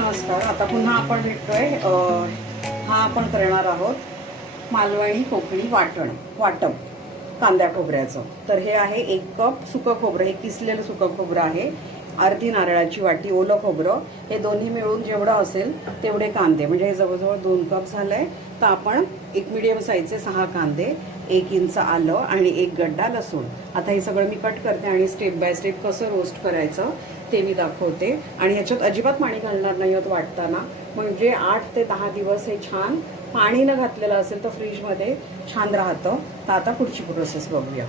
नमस्कार. आता पुन्हा आपण भेटतोय. हा आपण करणार आहोत मालवणी कोकणी वाटप कांद्या खोबऱ्याचं. तर हे आहे 1 कप सुकं खोबरं, हे किसलेलं सुकं खोबरं आहे. अर्धी नारळाची वाटी ओलं खोबरं, हे दोन्ही मिळून जेवढं असेल तेवढे कांदे, म्हणजे हे जवळजवळ 2 कप झालं आहे. तर आपण एक मिडियम साईजचे 6 कांदे, 1 इंच आलं आणि 1 गड्डा लसूण. आता हे सगळं मी कट करते आणि स्टेप बाय स्टेप कसं रोस्ट करायचं ते मी दाखवते. आणि ह्याच्यात अजिबात पाणी घालणार नाही होत वाटताना, म्हणजे 8 ते 10 दिवस हे छान पाणी न घातलेलं असेल तर फ्रीजमध्ये छान राहतं. तर आता पुढची प्रोसेस बघूया.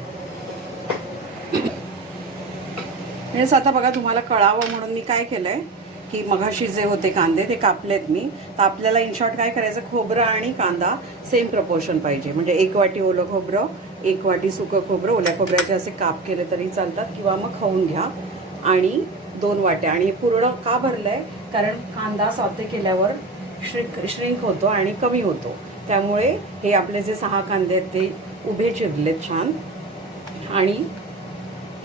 हेच आता बघा, तुम्हाला कळावं म्हणून मी काय केलं आहे की मघाशी जे होते कांदे ते कापलेत मी. तर आपल्याला इन शॉर्ट काय करायचं, खोबरं आणि कांदा सेम प्रपोर्शन पाहिजे. म्हणजे 1 वाटी ओलं खोबरं, 1 वाटी सुकं खोबरं. ओल्या खोबऱ्याचे असे काप केले तरी चालतात किंवा मग खाऊन घ्या. आणि 2 वाट्या. आणि पूर्ण का भरलं आहे, कारण कांदा सॉते केल्यावर श्रिंक होतो आणि कमी होतो. त्यामुळे हे आपले जे 6 कांदे आहेत ते उभे चिरलेत छान. आणि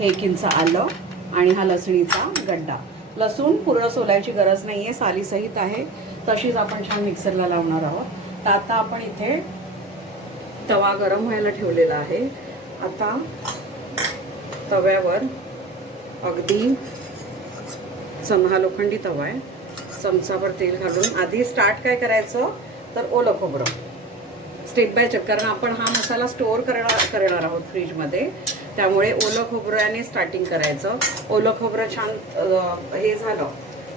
1 इंच आलं आणि हा लसणीचा गड्डा. लसूण पूर्ण सोलायची गरज नाही आहे, सालीसहित आहे, तशीच आपण छान मिक्सरला लावणार आहोत. तर आता आपण इथे तवा गरम व्हायला ठेवलेला आहे. आता तव्यावर अगदी हा लोखंडी तवा आहे, चमचाभर तेल घालून आधी स्टार्ट काय करायचं तर ओलं खोबरं स्टेप बाय स्टेप, कारण आपण हा मसाला स्टोअर करणार आहोत फ्रीजमध्ये. त्यामुळे ओलं खोबऱ्याने स्टार्टिंग करायचं. ओलं खोबरं छान हे झालं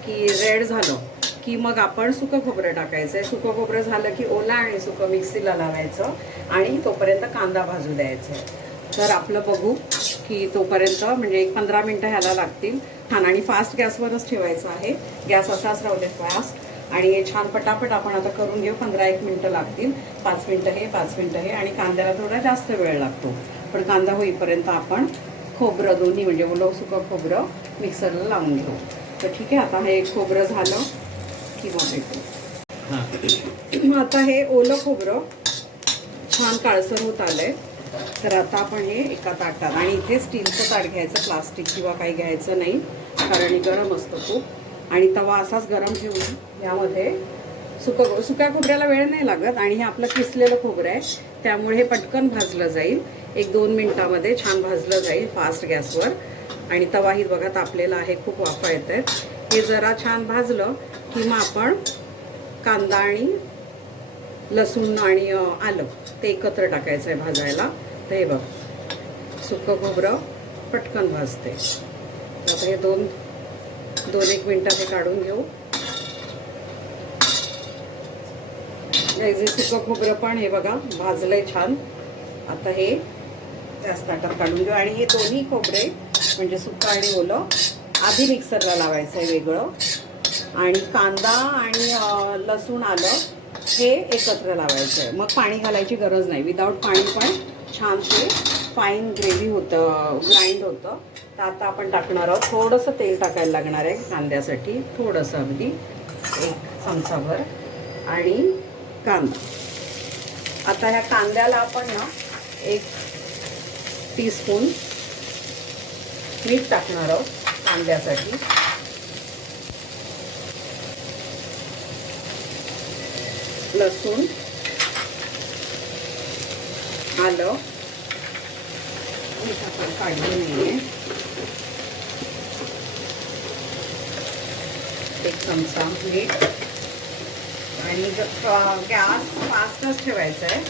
की रेड झालं की मग आपण सुकं खोबरं टाकायचं आहे. सुकं खोबरं झालं की ओला आणि सुकं मिक्सीला लावायचं आणि तोपर्यंत कांदा भाजू द्यायचा आहे. तर आपलं बघू की तोपर्यंत म्हणजे 15 मिनटं ह्याला लागतील छान. आणि फास्ट गॅसवरच ठेवायचं आहे, गॅस असाच राहू दे फास्ट. आणि हे छान पटापट आपण आता करून घेऊ. 15-1 मिनटं लागतील, 5 मिनटं हे 5 मिनटं हे. आणि कांद्याला थोडा जास्त वेळ लागतो, पण कांदा होईपर्यंत आपण खोबरं दोन्ही म्हणजे ओलं सुकं खोबरं मिक्सरला लावून घेऊ. तर ठीक आहे, आता हे खोबरं झालं की मग भेटू. आता हे ओलं खोबरं छान काळसर होत आलंय. तर आता आपण हे एका ताटात, आणि इथे स्टीलचं ताट घ्यायचं, प्लास्टिक किंवा काही घ्यायचं नाही, कारण गरम असतं खूप. आणि तवा असाच गरम ठेवून यामध्ये सुक्या खोबऱ्याला वेळ नाही लागत आणि हे आपलं किसलेलं खोबरं आहे, त्यामुळे हे पटकन भाजलं जाईल. 1-2 मिनटामध्ये छान भाजलं जाईल फास्ट गॅसवर. आणि तवाही बघा तापलेला आहे, खूप वाफा येत आहेत. हे जरा छान भाजलं की मग आपण कांदा आणि लसूण आणि आलं ते एकत्र टाकायचं आहे भाजायला. तर हे बघ, सुकं खोबरं पटकन भाजते. आता हे 2-1 मिनटात हे काढून घेऊ. जे सुकं खोबरं पण हे बघा भाजलंय छान. आता हे त्याच ताटात काढून घेऊ. आणि हे दोन्ही खोबरे म्हणजे सुकं आणि ओलं आधी मिक्सरला लावायचं आहे वेगळं. आणि कांदा आणि लसूण आलं हे एकत्र लावायचं आहे. मग पाणी घालायची गरज नाही, विदाऊट पाणी पण छान ते फाईन ग्रेव्ही होतं, ग्राइंड होतं. तर आता आपण टाकणार आहोत, थोडंसं तेल टाकायला लागणार आहे कांद्यासाठी, थोडंसं अगदी 1 चमचाभर. आणि कांदा, आता ह्या कांद्याला आपण ना 1 टीस्पून मीठ टाकणार आहोत कांद्यासाठी. लसूण, आलं, मीठ आपण काढले नाहीये, 1 चमचा मीठ. आणि गॅस फास्टच ठेवायचा आहे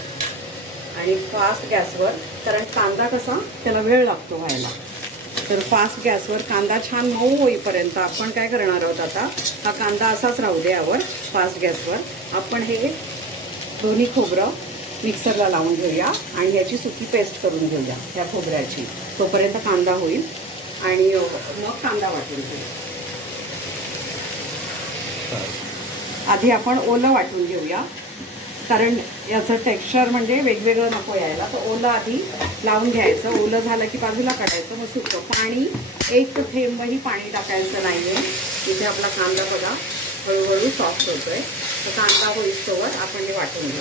आणि फास्ट गॅसवर, कारण कांदा कसा त्याला वेळ लागतो व्हायला. तर फास्ट गॅसवर कांदा छान मऊ होईपर्यंत आपण काय करणार आहोत, आता हा कांदा असाच राहू दे यावर. फास्ट गॅसवर आपण हे दोन्ही खोबरं मिक्सरला लावून घेऊया आणि याची सुकी पेस्ट करून घेऊया त्या खोबऱ्याची. तोपर्यंत कांदा होईल आणि मग कांदा वाटून घेऊ. आधी आपण ओलं वाटून घेऊया, कारण याचं टेक्स्चर म्हणजे वेगवेगळं नको यायला. तर ओलं आधी लावून घ्यायचं. ओलं झालं की बाजूला काढायचं. मग सुकं पाणी 1 थेंबही पाणी टाकायचं नाही आहे. इथे आपला कांदा बघा हळूहळू सॉफ्ट होतोय. तर कांदा होईस्तोवर आपण हे वाटून घेऊ.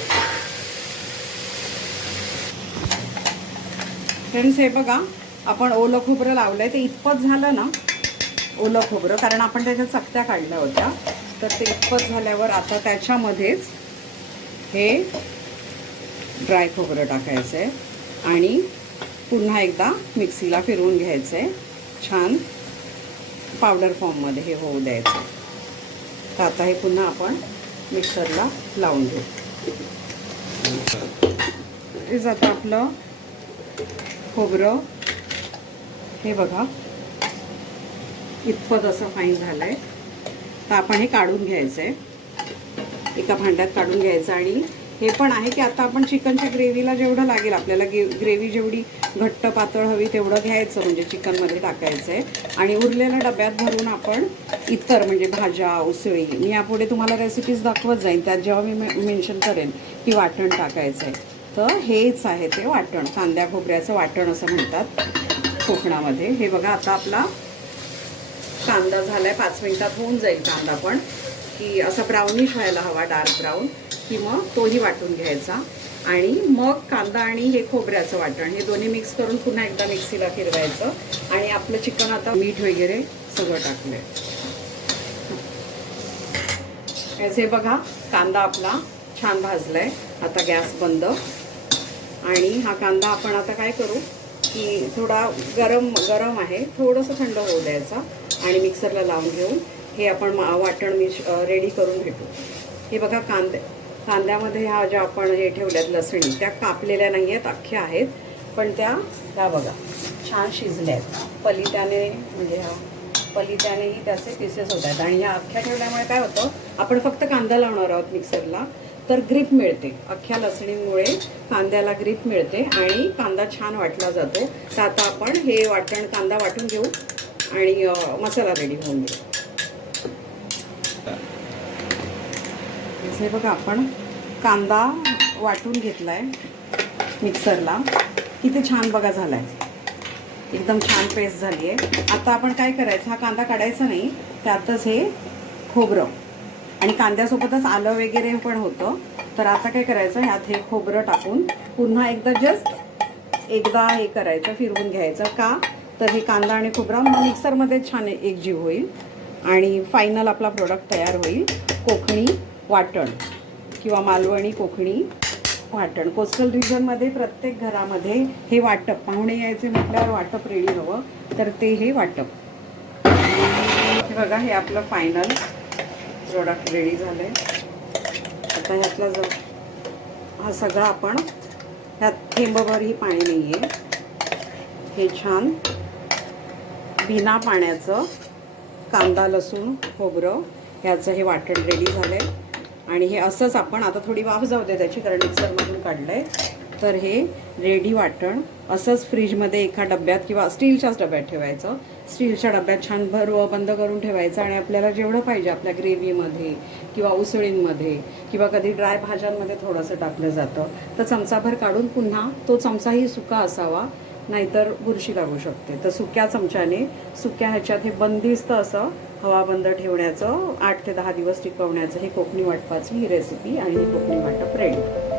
फ्रेंड्स, हे बघा आपण ओलं खोबरं लावलंय, ते इतपत झालं ना ओलं खोबरं, कारण आपण त्याच्या चकत्या काढल्या होत्या. तर ते इतपत झाल्यावर आता त्याच्यामध्येच हे ड्राय खोबरं टाकायचं आहे आणि पुन्हा एकदा मिक्सीला फिरवून घ्यायचं आहे. छान पावडर फॉर्ममध्ये हे होऊ द्यायचं. तर आता हे पुन्हा आपण मिक्सरला लावून घेऊ. हेच आता आपलं खोबरं हे बघा इतपत असं फाईन झालं आहे. तर आपण हे काढून घ्यायचं आहे, एका भांड्यात काढून घ्यायचं. आणि हे पण आहे की आता आपण चिकनच्या ग्रेव्हीला जेवढं लागेल आपल्याला, ग्रेव्ही जेवढी घट्ट पातळ हवी तेवढं घ्यायचं, म्हणजे चिकनमध्ये टाकायचं आहे. आणि उरलेल्या डब्यात भरून आपण इतर म्हणजे भाज्या, उसळी, मी यापुढे तुम्हाला रेसिपीज दाखवत जाईन, त्यात जेव्हा मी मेन्शन करेन की वाटण टाकायचं आहे. तर हेच आहे ते वाटण, कांद्या खोबऱ्याचं वाटण असं म्हणतात कोकणामध्ये. हे बघा आता आपला कांदा झालाय, 5 मिनिटात होऊन जाईल कांदा पण, की असा ब्राउनिश व्हायला हवा, डार्क ब्राऊन, की मग तोही वाटून घ्यायचा. आणि मग कांदा आणि हे खोबऱ्याचं वाटण हे दोन्ही मिक्स करून पुन्हा एकदा मिक्सीला फिरवायचं. आणि आपलं चिकन आता मीठ वगैरे सगळं टाकलंय. हे बघा कांदा आपला छान भाजलाय. आता गॅस बंद. आणि हा कांदा आपण आता काय करू की थोडा गरम आहे, थोडंसं थंड होऊ द्यायचा आणि मिक्सरला लावून घेऊन हे आपण वाटण रेडी करून घेतो. हे बघा कांद्यामध्ये ह्या ज्या आपण हे ठेवल्यात लसणी, त्या कापलेल्या नाही आहेत, अख्ख्या आहेत, पण त्या बघा छान शिजल्या आहेत. पलित्याने म्हणजे ह्या पलित्यानेही त्याचे पीसेस होत आहेत. आणि ह्या अख्ख्या ठेवल्यामुळे काय होतं, आपण फक्त कांदा लावणार आहोत मिक्सरला, तर ग्रीप मिळते. अख्ख्या लसणींमुळे कांद्याला ग्रीप मिळते आणि कांदा छान वाटला जातो. तर आता आपण हे वाटण कांदा वाटून घेऊ आणि मसाला रेडी होऊन देऊ. हे बघा आपण कांदा वाटून घेतलाय मिक्सरला, किती छान बघा झालाय, एकदम छान पेस्ट झाली आहे. आता आपण काय करायचं, हा कांदा काढायचा नाही, त्यातच हे खोबरं आणि कांद्यासोबतच आलं वगैरे पण होतं. तर आता काय करायचं, ह्यात हे खोबरं टाकून पुन्हा एकदा हे करायचं, फिरवून घ्यायचं. का तर हे कांदा आणि खोबरा मिक्सरमध्ये छान एकजीव होईल आणि फायनल आपला प्रोडक्ट तयार होईल. कोकणी वाटण किंवा मालवणी कोकणी वाटण. कोस्टल रिजनमध्ये प्रत्येक घरामध्ये हे वाटप, पाहुणे यायचे म्हटल्यावर वाटप रेडी हवं, तर ते हे वाटप. हे बघा हे आपलं फायनल प्रोडक्ट रेडी झालं आहे. आता ह्यातला हा सगळा आपण ह्यात थेंबभरही पाणी नाही आहे, हे छान बिना पाण्याचं कांदा लसूण खोबरं ह्याचं हे वाटण रेडी झालं आहे. आणि हे असंच आपण आता थोडी वाफ जाऊ दे त्याची, कारण मिक्सरमधून काढलं आहे. तर हे रेडी वाटण असंच फ्रीजमध्ये एका डब्यात किंवा स्टीलच्याच डब्यात ठेवायचं. स्टीलच्या डब्यात छान बंद करून ठेवायचं. आणि आपल्याला जेवढं पाहिजे आपल्या ग्रेव्हीमध्ये किंवा उसळींमध्ये किंवा कधी ड्राय भाज्यांमध्ये थोडंसं टाकलं जातं, तर चमचाभर काढून पुन्हा तो चमचाही सुका असावा, नाहीतर बुरशी लागू शकते. तर सुक्या चमच्याने सुक्या ह्याच्यात हे बंदिस्त असं हवा बंद ठेवण्याचं, 8 ते 10 दिवस टिकवण्याचं हे कोकणी वाटपाची ही रेसिपी आणि हे कोकणी वाटप रेडी.